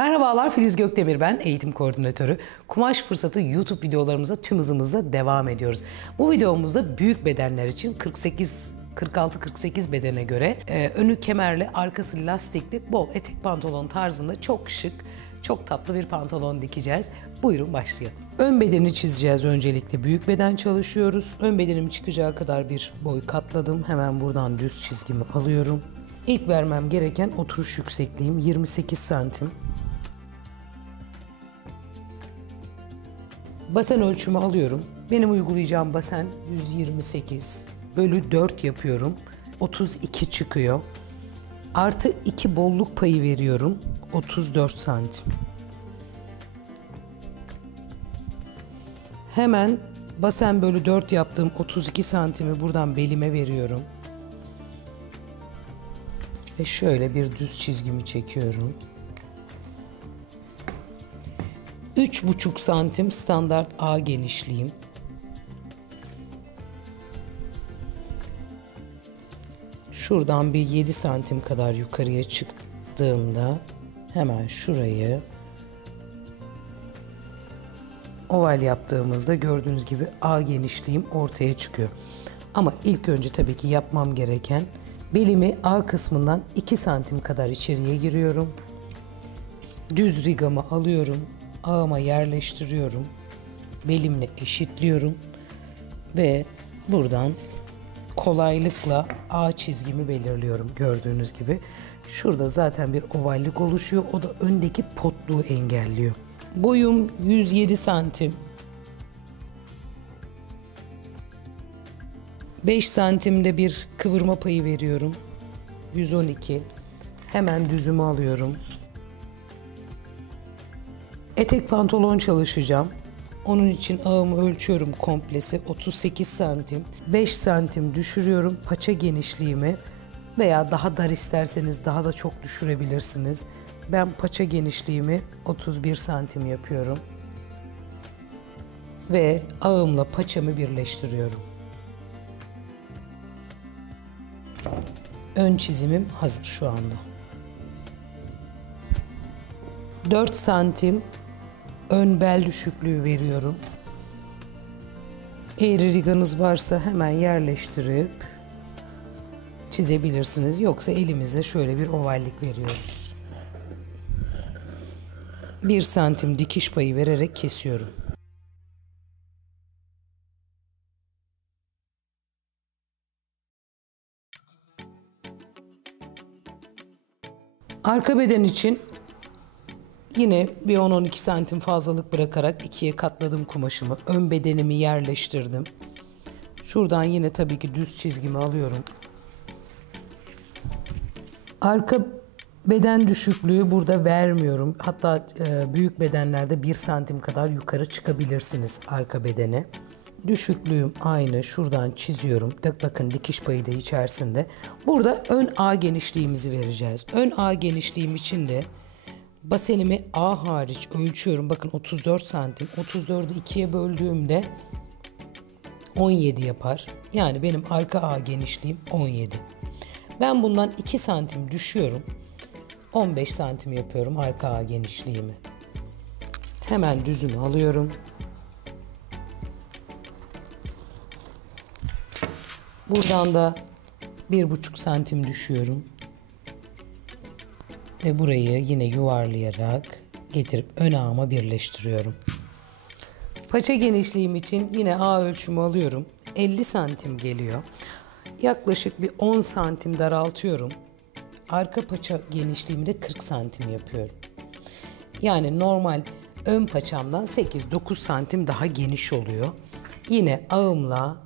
Merhabalar, Filiz Gökdemir ben, eğitim koordinatörü. Kumaş Fırsatı YouTube videolarımıza tüm hızımızla devam ediyoruz. Bu videomuzda büyük bedenler için 46-48 bedene göre önü kemerli, arkası lastikli, bol etek pantolon tarzında çok şık, çok tatlı bir pantolon dikeceğiz. Buyurun başlayalım. Ön bedeni çizeceğiz öncelikle. Büyük beden çalışıyoruz. Ön bedenim çıkacağı kadar bir boy katladım. Hemen buradan düz çizgimi alıyorum. İlk vermem gereken oturuş yüksekliğim 28 santim. Basen ölçümü alıyorum. Benim uygulayacağım basen 128 bölü 4 yapıyorum. 32 çıkıyor. Artı 2 bolluk payı veriyorum. 34 santim. Hemen basen bölü 4 yaptığım 32 santimi buradan belime veriyorum. Ve şöyle bir düz çizgimi çekiyorum. 3,5 santim standart A genişliğim. Şuradan bir 7 santim kadar yukarıya çıktığımda hemen şurayı oval yaptığımızda gördüğünüz gibi A genişliğim ortaya çıkıyor. Ama ilk önce tabii ki yapmam gereken belimi A kısmından 2 santim kadar içeriye giriyorum. Düz rigamı alıyorum. Ağıma yerleştiriyorum. Belimle eşitliyorum. Ve buradan kolaylıkla A çizgimi belirliyorum gördüğünüz gibi. Şurada zaten bir ovallik oluşuyor. O da öndeki potluğu engelliyor. Boyum 107 santim. 5 santimde bir kıvırma payı veriyorum. 112. Hemen düzümü alıyorum. Etek pantolon çalışacağım. Onun için ağımı ölçüyorum komplesi 38 santim. 5 santim düşürüyorum paça genişliğimi veya daha dar isterseniz daha da çok düşürebilirsiniz. Ben paça genişliğimi 31 santim yapıyorum. Ve ağımla paçamı birleştiriyorum. Ön çizimim hazır şu anda. 4 santim ön bel düşüklüğü veriyorum. Eğri riganız varsa hemen yerleştirip çizebilirsiniz. Yoksa elimizle şöyle bir ovallik veriyoruz. 1 santim dikiş payı vererek kesiyorum. Arka beden için yine bir 10-12 santim fazlalık bırakarak ikiye katladım kumaşımı. Ön bedenimi yerleştirdim. Şuradan yine tabii ki düz çizgimi alıyorum. Arka beden düşüklüğü burada vermiyorum. Hatta büyük bedenlerde 1 santim kadar yukarı çıkabilirsiniz arka bedene. Düşüklüğüm aynı. Şuradan çiziyorum. Bakın dikiş payı da içerisinde. Burada ön A genişliğimizi vereceğiz. Ön A genişliğim için de basenimi A hariç ölçüyorum. Bakın 34 santim. 34'ü 2'ye böldüğümde 17 yapar. Yani benim arka A genişliğim 17. Ben bundan 2 santim düşüyorum. 15 santim yapıyorum arka A genişliğimi. Hemen düzümü alıyorum. Buradan da 1,5 santim düşüyorum. Ve burayı yine yuvarlayarak getirip ön ağıma birleştiriyorum. Paça genişliğim için yine A ölçümü alıyorum. 50 santim geliyor. Yaklaşık bir 10 santim daraltıyorum. Arka paça genişliğimi de 40 santim yapıyorum. Yani normal ön paçamdan 8-9 santim daha geniş oluyor. Yine ağımla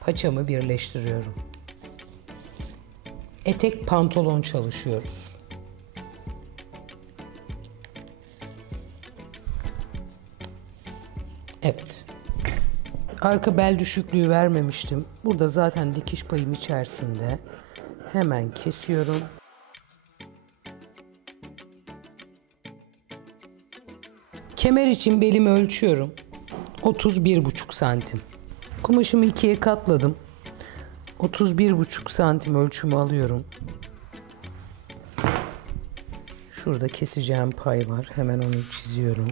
paçamı birleştiriyorum. Etek pantolon çalışıyoruz. Evet. Arka bel düşüklüğü vermemiştim. Burada zaten dikiş payım içerisinde. Hemen kesiyorum. Kemer için belimi ölçüyorum. 31,5 santim. Kumaşımı ikiye katladım. 31,5 santim ölçümü alıyorum. Şurada keseceğim pay var. Hemen onu çiziyorum.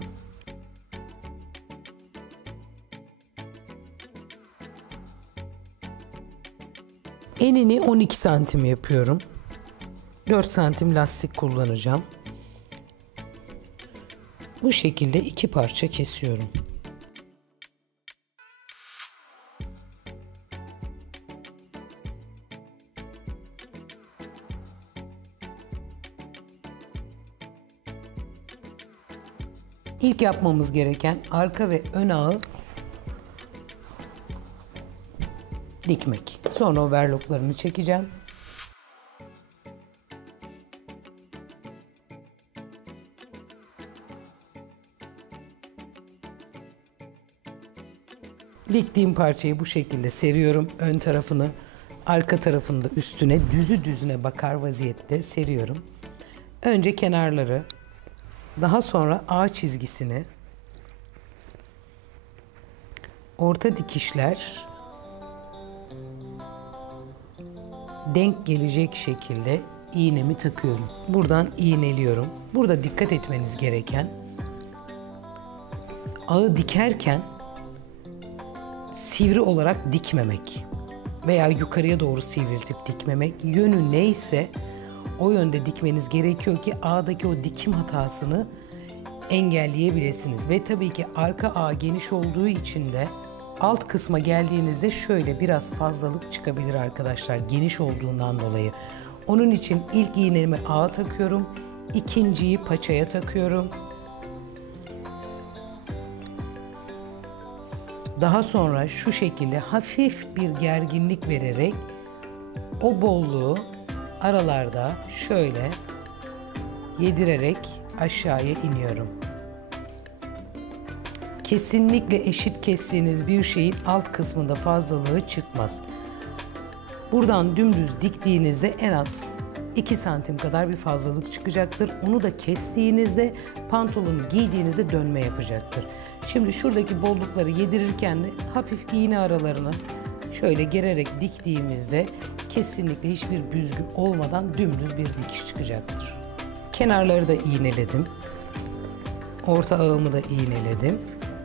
Enini 12 santim yapıyorum. 4 santim lastik kullanacağım. Bu şekilde 2 parça kesiyorum. İlk yapmamız gereken arka ve ön ağı dikmek. Sonra overlocklarını çekeceğim. Diktiğim parçayı bu şekilde seriyorum. Ön tarafını, arka tarafını da üstüne düzü düzüne bakar vaziyette seriyorum. Önce kenarları, daha sonra A çizgisini, orta dikişler denk gelecek şekilde iğnemi takıyorum. Buradan iğneliyorum. Burada dikkat etmeniz gereken, ağı dikerken sivri olarak dikmemek veya yukarıya doğru sivriltip dikmemek. Yönü neyse o yönde dikmeniz gerekiyor ki ağdaki o dikim hatasını engelleyebilirsiniz. Ve tabii ki arka ağ geniş olduğu için de alt kısma geldiğinizde şöyle biraz fazlalık çıkabilir arkadaşlar, geniş olduğundan dolayı. Onun için ilk iğnemi ağa takıyorum, ikinciyi paçaya takıyorum. Daha sonra şu şekilde hafif bir gerginlik vererek o bolluğu aralarda şöyle yedirerek aşağıya iniyorum. Kesinlikle eşit kestiğiniz bir şeyin alt kısmında fazlalığı çıkmaz. Buradan dümdüz diktiğinizde en az 2 santim kadar bir fazlalık çıkacaktır. Onu da kestiğinizde, pantolonu giydiğinizde dönme yapacaktır. Şimdi şuradaki bollukları yedirirken de hafif iğne aralarını şöyle gererek diktiğimizde kesinlikle hiçbir büzgü olmadan dümdüz bir dikiş çıkacaktır. Kenarları da iğneledim. Orta ağımı da iğneledim.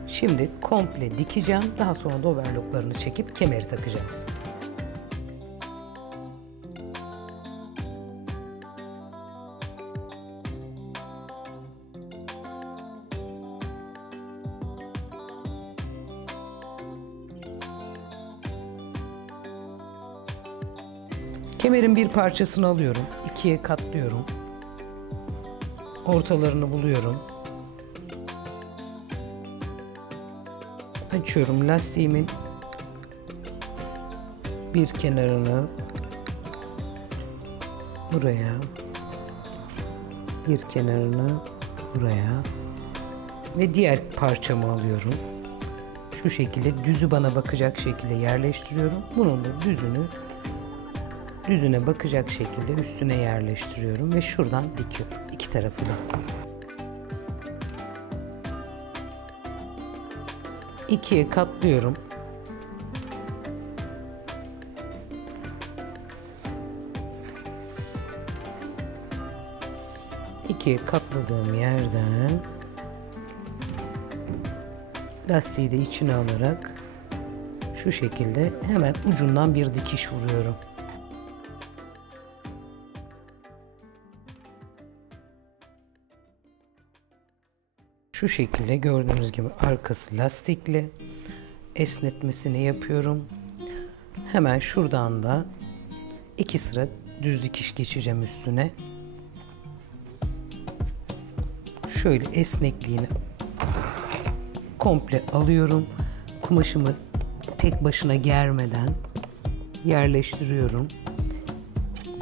Şimdi komple dikeceğim. Daha sonra da overlocklarını çekip kemeri takacağız. Kemerin bir parçasını alıyorum, ikiye katlıyorum. Ortalarını buluyorum. Açıyorum lastiğimin bir kenarını buraya, bir kenarını buraya ve diğer parçamı alıyorum. Şu şekilde düzü bana bakacak şekilde yerleştiriyorum. Bunun da düzüne bakacak şekilde üstüne yerleştiriyorum ve şuradan dikiyorum iki tarafı da. İkiye katlıyorum. İkiye katladığım yerden lastiği de içine alarak şu şekilde hemen ucundan bir dikiş vuruyorum. Şu şekilde gördüğünüz gibi arkası lastikli, esnetmesini yapıyorum. Hemen şuradan da 2 sıra düz dikiş geçeceğim üstüne. Şöyle esnekliğini komple alıyorum. Kumaşımı tek başına germeden yerleştiriyorum.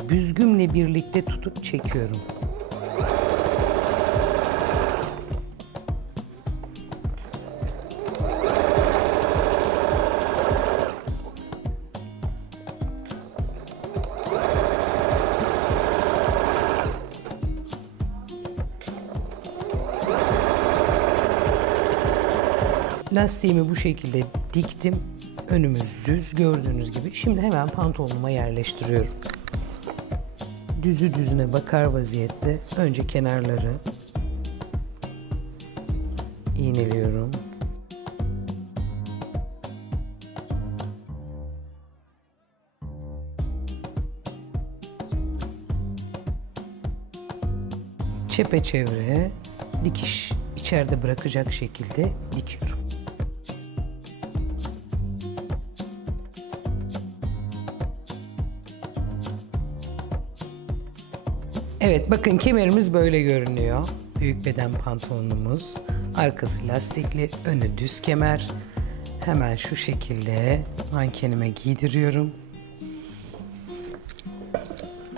Büzgümle birlikte tutup çekiyorum. Lastiğimi bu şekilde diktim. Önümüz düz gördüğünüz gibi. Şimdi hemen pantolonuma yerleştiriyorum. düzü düzüne bakar vaziyette önce kenarları iğneliyorum. Çepeçevre dikiş içeride bırakacak şekilde dikiyorum. Evet, bakın kemerimiz böyle görünüyor. Büyük beden pantolonumuz. Arkası lastikli, önü düz kemer. Hemen şu şekilde mankenime giydiriyorum.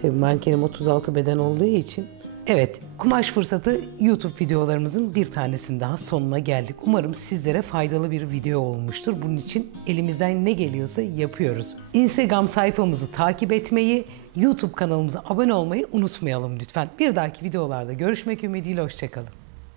Tabii mankenim 36 beden olduğu için. Evet, kumaş fırsatı YouTube videolarımızın bir tanesinin daha sonuna geldik. Umarım sizlere faydalı bir video olmuştur. Bunun için elimizden ne geliyorsa yapıyoruz. Instagram sayfamızı takip etmeyi, YouTube kanalımıza abone olmayı unutmayalım lütfen. Bir dahaki videolarda görüşmek ümidiyle, hoşça kalın.